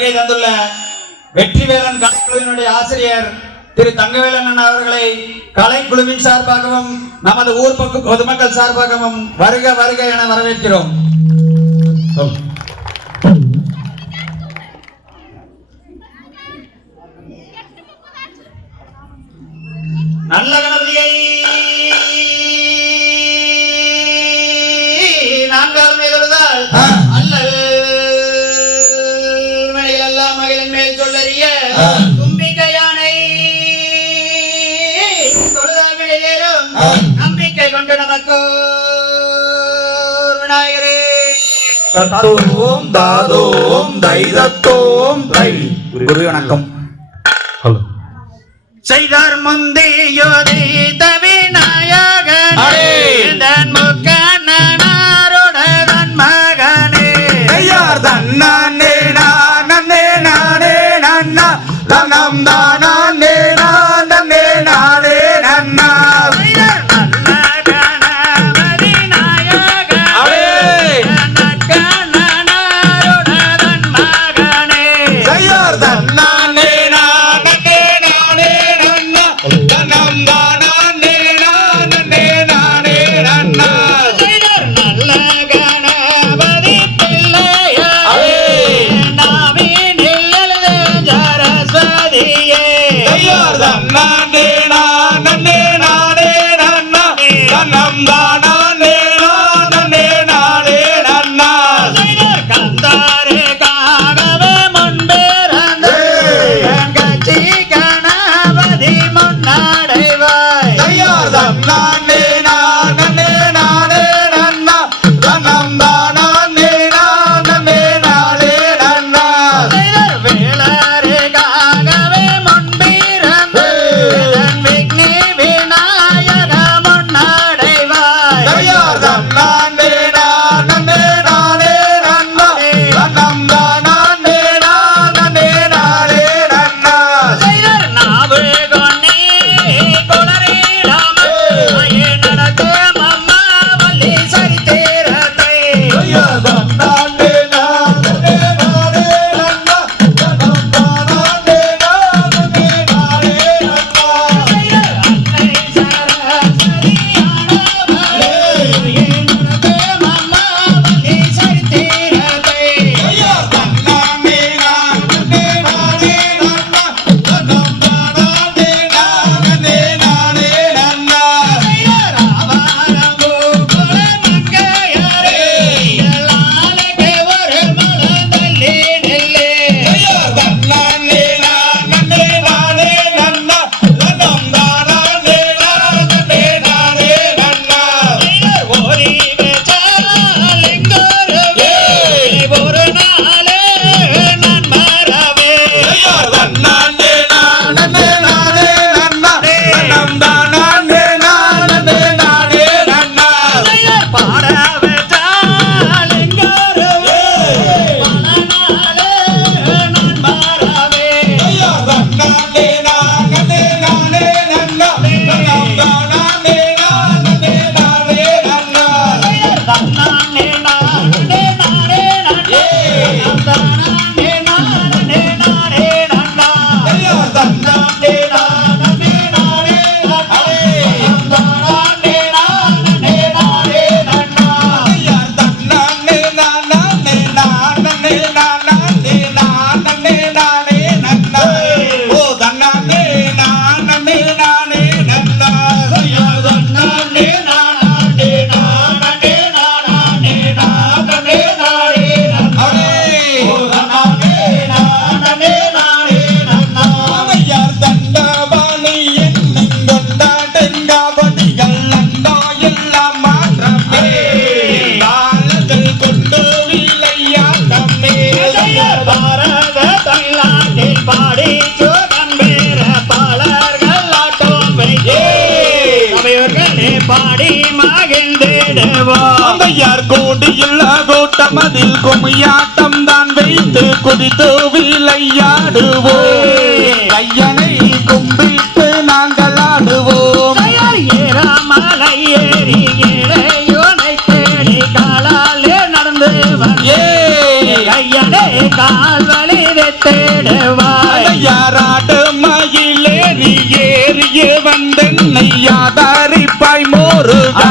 வருகை தந்துள்ள வெற்றிவேலன் கலைக்குழுவினுடைய ஆசிரியர் திரு தங்கவேலன் அவர்களை கலைக்குழுவின் சார்பாகவும் நமது ஊர் பக்கம் பொதுமக்கள் சார்பாகவும் வருக வருக என வரவேற்கிறோம். வீட்டை கொண்டு நமக்கு. விநாயகரே. தத்தோம் தாதோம் தைதத்தோம் தை. குரு வணக்கம். ஹலோ. செய்தார் முந்தையோ தெய்த விநாயகன் தன் முக்கண்ணனாருடன் மகனே. தன்னானே நானே நானே நன்னா. தனம் தானா இளைஞர்களே பாடி மகிழ்ந்திடுவோம் ஐயார் கூடியில் கூட்டம் அதில் குமியாட்டம் தான் வைத்து குதித்து விளையாடுவோம். ஐயனை கும்பிட்டு நாங்கள் ஆடுவோம். ஏறாமலை ஏறி இளையோனை தேடி காலாலே நடந்து ஐயனே கால்வழி தேடுவோம் முருகா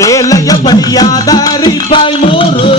வேலைய படியாதாரிப்பாய் முருகா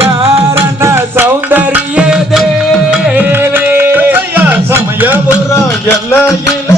காரண சௌந்தரிய தேவே சமயபுரம் எல்லையில்